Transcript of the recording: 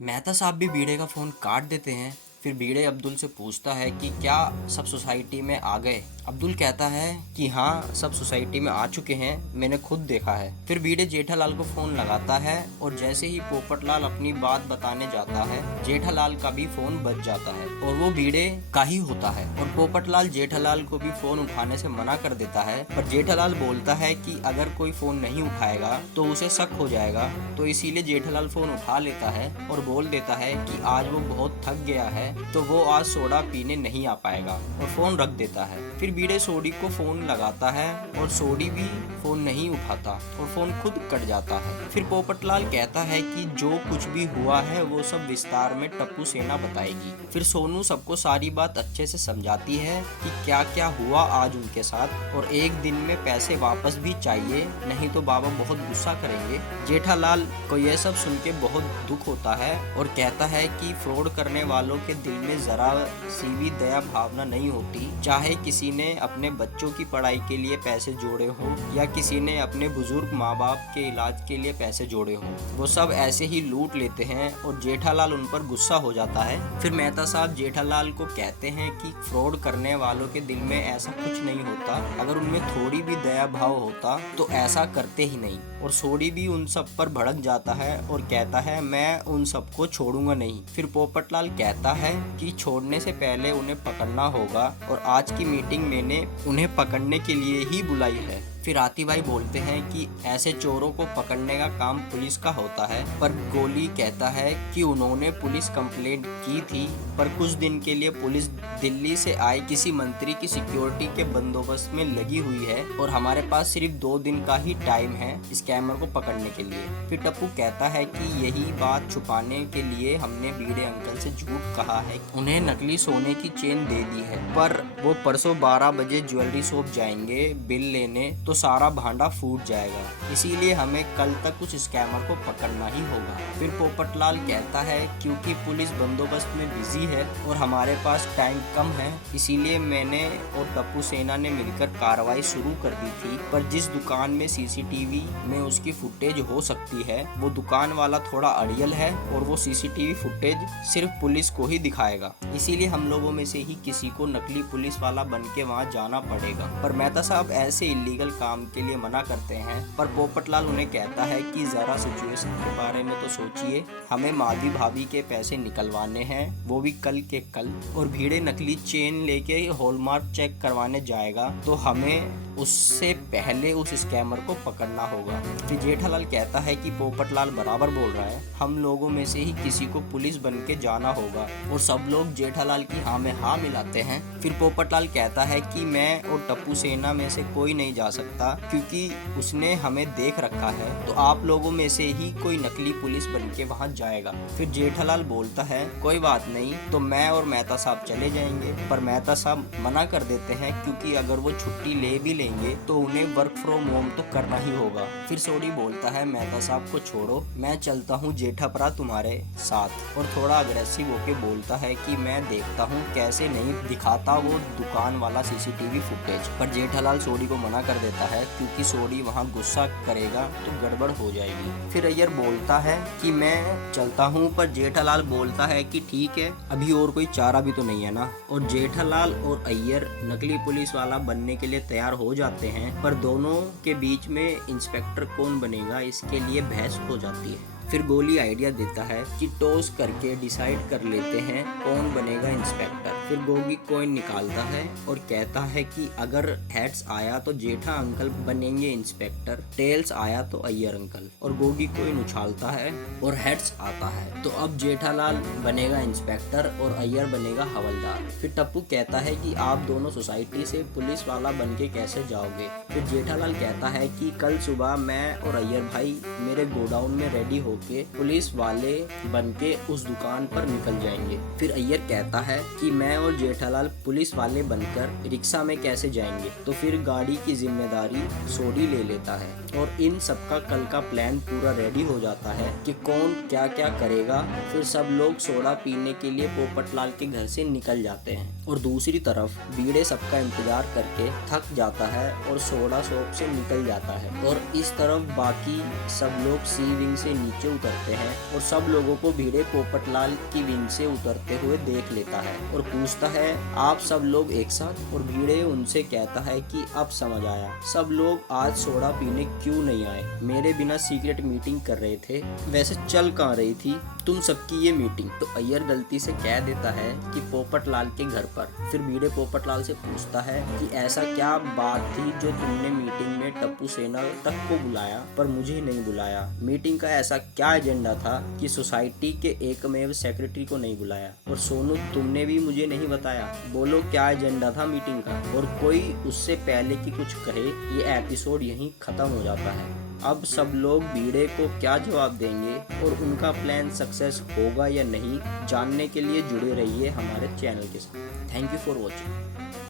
मेहता साहब भी बीड़े का फ़ोन काट देते हैं। फिर बीड़े अब्दुल से पूछता है कि क्या सब सोसाइटी में आ गए। अब्दुल कहता है कि हाँ, सब सोसाइटी में आ चुके हैं, मैंने खुद देखा है। फिर बीड़े जेठालाल को फ़ोन लगाता है और जैसे ही पोपटलाल अपनी बात बताने जाता है, जेठालाल का भी फ़ोन बज जाता है और वो बीड़े का ही होता है। और पोपटलाल जेठालाल को भी फ़ोन उठाने से मना कर देता है, पर जेठालाल बोलता है कि अगर कोई फ़ोन नहीं उठाएगा तो उसे शक हो जाएगा, तो इसीलिए जेठालाल फ़ोन उठा लेता है और बोल देता है कि आज वो बहुत थक गया है तो वो आज सोडा पीने नहीं आ पाएगा और फोन रख देता है। फिर बीड़े सोडी को फोन लगाता है और सोडी भी फोन नहीं उठाता और फोन खुद कट जाता है। फिर पोपटलाल कहता है कि जो कुछ भी हुआ है वो सब विस्तार में टप्पू सेना बताएगी। फिर सोनू सबको सारी बात अच्छे से समझाती है कि क्या क्या हुआ आज उनके साथ और एक दिन में पैसे वापस भी चाहिए, नहीं तो बाबा बहुत गुस्सा करेंगे। जेठालाल को यह सब सुन के बहुत दुख होता है और कहता है कि फ्रॉड करने वालों के दिल में जरा सी भी दया भावना नहीं होती, चाहे किसी ने अपने बच्चों की पढ़ाई के लिए पैसे जोड़े हो या किसी ने अपने बुजुर्ग माँ बाप के इलाज के लिए पैसे जोड़े हो, वो सब ऐसे ही लूट लेते हैं। और जेठालाल उन पर गुस्सा हो जाता है। फिर मेहता साहब जेठालाल को कहते हैं कि फ्रॉड करने वालों के दिल में ऐसा कुछ नहीं होता, अगर उनमें थोड़ी भी दया भाव होता तो ऐसा करते ही नहीं। और सोडी भी उन सब पर भड़क जाता है और कहता है मैं उन सबको छोड़ूंगा नहीं। फिर पोपटलाल कहता है कि छोड़ने से पहले उन्हें पकड़ना होगा और आज की मीटिंग मैंने उन्हें पकड़ने के लिए ही बुलाई है। फिर आती भाई बोलते हैं कि ऐसे चोरों को पकड़ने का काम पुलिस का होता है, पर गोली कहता है कि उन्होंने पुलिस कंप्लेंट की थी, पर कुछ दिन के लिए पुलिस दिल्ली से आए किसी मंत्री की सिक्योरिटी के बंदोबस्त में लगी हुई है और हमारे पास सिर्फ 2 दिन का ही टाइम है स्कैमर को पकड़ने के लिए। फिर टप्पू कहता है कि यही बात छुपाने के लिए हमने बीड़े अंकल से झूठ कहा है, उन्हें नकली सोने की चेन दे दी है, पर वो परसों 12 बजे ज्वेलरी शॉप जाएंगे बिल लेने तो सारा भांडा फूट जाएगा, इसीलिए हमें कल तक उस स्कैमर को पकड़ना ही होगा। फिर पोपटलाल कहता है क्योंकि पुलिस बंदोबस्त में बिजी है और हमारे पास टाइम कम है, इसीलिए मैंने और टप्पू सेना ने मिलकर कार्रवाई शुरू कर दी थी, पर जिस दुकान में सीसीटीवी में उसकी फुटेज हो सकती है वो दुकान वाला थोड़ा अड़ियल है और वो सीसीटीवी फुटेज सिर्फ पुलिस को ही दिखाएगा, इसीलिए हम लोगों में से ही किसी को नकली पुलिस वाला बन के वहाँ जाना पड़ेगा। पर मेहता साहब ऐसे इलीगल काम के लिए मना करते हैं, पर पोपटलाल उन्हें कहता है कि जरा सिचुएशन के बारे में तो सोचिए, हमें माधवी भाभी के पैसे निकलवाने हैं, वो भी कल के कल, और भीड़े नकली चेन लेके हॉलमार्क चेक करवाने जाएगा तो हमें उससे पहले उस स्कैमर को पकड़ना होगा। फिर जेठालाल कहता है कि पोपटलाल बराबर बोल रहा है, हम लोगों में से ही किसी को पुलिस बन के जाना होगा, और सब लोग जेठालाल की हाँ में हाँ मिलाते हैं। फिर पोपटलाल कहता है कि मैं और टप्पू सेना में से कोई नहीं जा सकता क्योंकि उसने हमें देख रखा है, तो आप लोगों में से ही कोई नकली पुलिस बन के वहाँ जाएगा। फिर जेठालाल बोलता है कोई बात नहीं, तो मैं और मेहता साहब चले जाएंगे, पर मेहता साहब मना कर देते हैं क्योंकि अगर वो छुट्टी ले भी लेंगे तो उन्हें वर्क फ्रॉम होम तो करना ही होगा। फिर सोडी बोलता है मेहता साहब को छोड़ो, मैं चलता हूँ जेठापरा तुम्हारे साथ, और थोड़ा अग्रेसिव होके बोलता है कि मैं देखता हूँ कैसे नहीं दिखाता वो दुकान वाला सीसीटीवी फुटेज। पर जेठालाल सोडी को मना कर देता है क्योंकि सोडी वहाँ गुस्सा करेगा तो गड़बड़ हो जाएगी। फिर अय्यर बोलता है कि मैं चलता हूँ, पर जेठालाल बोलता है कि ठीक है, अभी और कोई चारा भी तो नहीं है ना। और जेठालाल और अय्यर नकली पुलिस वाला बनने के लिए तैयार हो जाते हैं, पर दोनों के बीच में इंस्पेक्टर कौन बनेगा इसके लिए बहस हो जाती है। फिर गोली आइडिया देता है कि टॉस करके डिसाइड कर लेते हैं कौन बनेगा इंस्पेक्टर। फिर गोगी कॉइन निकालता है और कहता है कि अगर हेड्स आया तो जेठा अंकल बनेंगे इंस्पेक्टर, टेल्स आया तो अय्यर अंकल, और गोगी कॉइन उछालता है और हेड्स आता है तो अब जेठालाल बनेगा इंस्पेक्टर और अय्यर बनेगा हवलदार। फिर टप्पू कहता है कि आप दोनों सोसाइटी से पुलिस वाला बन के कैसे जाओगे। फिर जेठालाल कहता है कि कल सुबह मैं और अय्यर भाई मेरे गोडाउन में रेडी हो पुलिस वाले बन के उस दुकान पर निकल जाएंगे। फिर अय्यर कहता है कि मैं और जेठालाल पुलिस वाले बनकर रिक्शा में कैसे जाएंगे। तो फिर गाड़ी की जिम्मेदारी सोडी ले लेता है और इन सबका कल का प्लान पूरा रेडी हो जाता है कि कौन क्या क्या करेगा। फिर सब लोग सोडा पीने के लिए पोपटलाल के घर से निकल जाते हैं और दूसरी तरफ बीड़े सबका इंतजार करके थक जाता है और सोडा शॉप से निकल जाता है। और इस तरफ बाकी सब लोग सी विंग से नीचे उतरते हैं और सब लोगों को बीड़े पोपटलाल की विंग से उतरते हुए देख लेता है और पूछता है आप सब लोग एक साथ। और बीड़े उनसे कहता है कि अब समझ आया, सब लोग आज सोडा पीने क्यों नहीं आए, मेरे बिना सीक्रेट मीटिंग कर रहे थे। वैसे चल कहाँ रही थी तुम सबकी ये मीटिंग। तो अय्यर गलती से कह देता है कि पोपटलाल के घर पर। फिर बीड़े पोपटलाल से पूछता है कि ऐसा क्या बात थी जो तुमने मीटिंग में टप्पू सेना तक को बुलाया पर मुझे नहीं बुलाया। मीटिंग का ऐसा क्या एजेंडा था कि सोसाइटी के एकमेव सेक्रेटरी को नहीं बुलाया। और सोनू तुमने भी मुझे नहीं बताया, बोलो क्या एजेंडा था मीटिंग का। और कोई उससे पहले कि कुछ कहे ये एपिसोड यहीं खत्म हो जाता है। अब सब लोग बीड़े को क्या जवाब देंगे और उनका प्लान सक्सेस होगा या नहीं, जानने के लिए जुड़े रहिए हमारे चैनल के साथ। Thank you for watching.